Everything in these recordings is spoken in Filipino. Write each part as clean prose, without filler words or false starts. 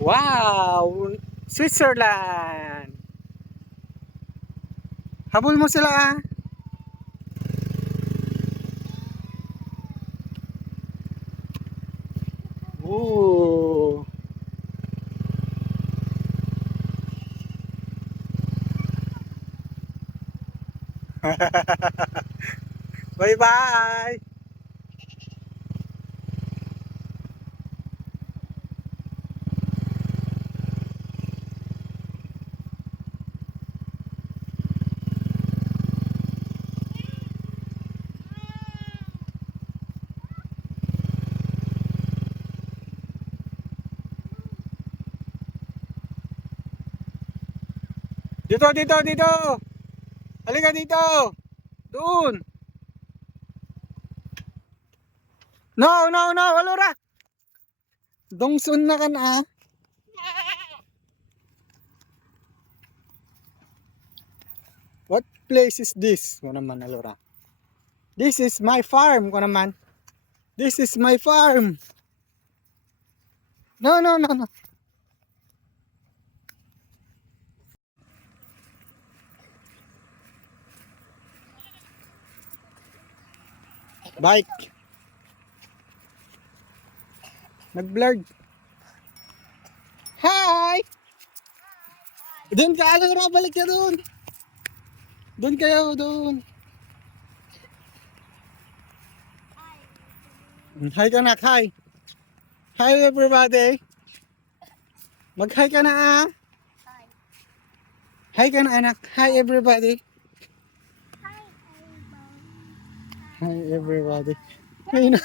Wow! Switzerland! Habol mo sila ah! Ooh! Bye bye! Dito, dito, dito! Halika dito! Doon! No, no, no! Alora! Dongsun na ka na. What place is this? Ko naman, Alora. This is my farm ko naman. This is my farm. No, no, no, no. Bike. Nag-blurred. Hi! Doon ka, Alora. Balik ka doon. Doon kayo, doon. Hi ka na, hi. Hi everybody. Mag-hi ka na ah. Hi ka na anak. Hi everybody. Hi everybody. Hi na.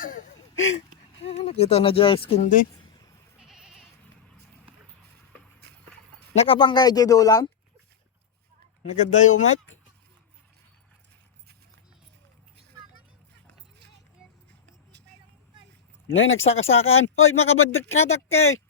Nakita na dyan skin di. Nakapanggay dyan doon. Nagadayo umat. Nay, nagsakasakan. Hoy, makabadak-kadak kay.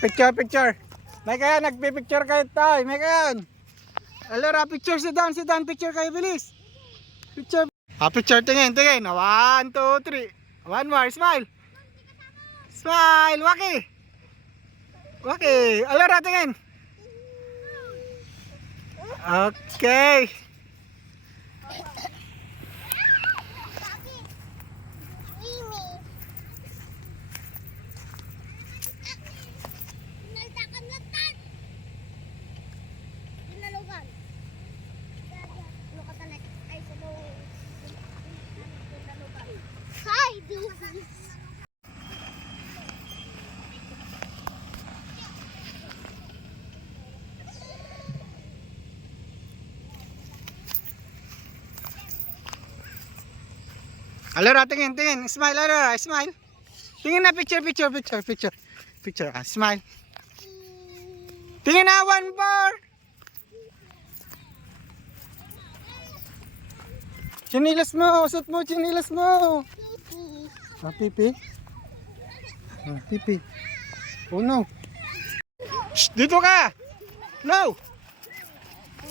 Picture, picture. May kaya nagpipicture kayo tayo. May kaya. Alora, picture si Dan, picture kayo bilis. Picture. Picture, tingin, tingin. 1, 2, 3. One more, smile. Smile, Waki. Waki. Alora, tingin. Okay. Alora, tingin, tingin. Smile, Alora, smile. Tingin na, picture, picture, picture, picture. Picture, smile. Tingin na, one more. Chinilas mo, usot mo, chinilas mo. Pipi. Pipi. Oh no. Shh, dito ka. No.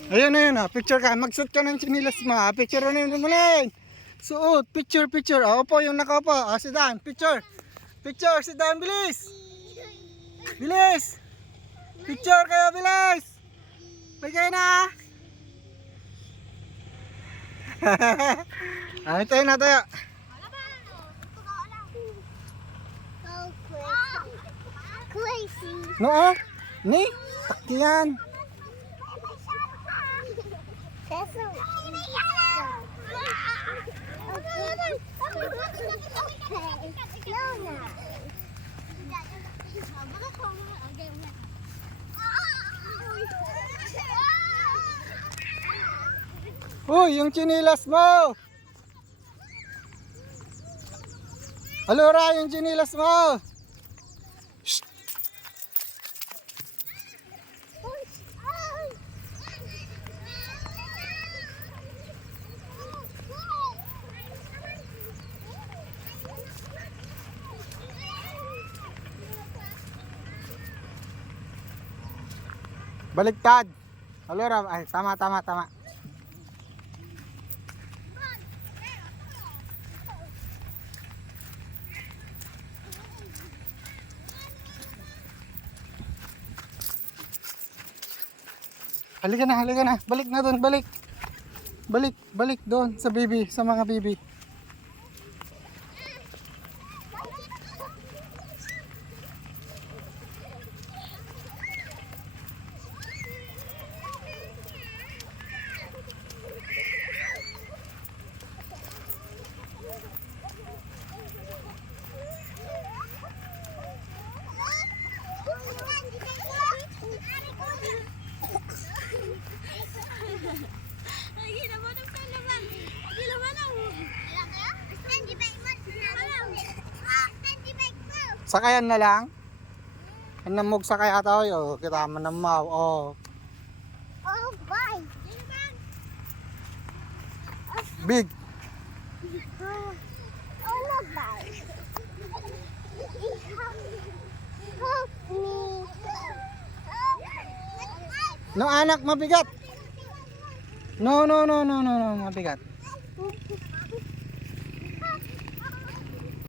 Ayun, ayun, picture ka. Magsuot ka ng chinilas mo. Picture na yun, muling. Suot, picture, picture. Opo, yung nakaupo. Si Dan, picture. Picture, si Dan, bilis. Bilis. Picture kayo, bilis. Bigay na. Tayo na tayo. No, ni? Takyan. Uy, yung chinilas mo. Alora, yung chinilas mo. Shh. Baliktad. Alora, ay tama tama tama. Halika na. Balik na doon, balik. Balik doon sa baby, sa mga baby. Sakayan na lang. Namog sakay ata yo, kita man namaw. Oh. Oh, bye. Big. Oh, no, bye. Help me. No anak, mabigat. No, mabigat.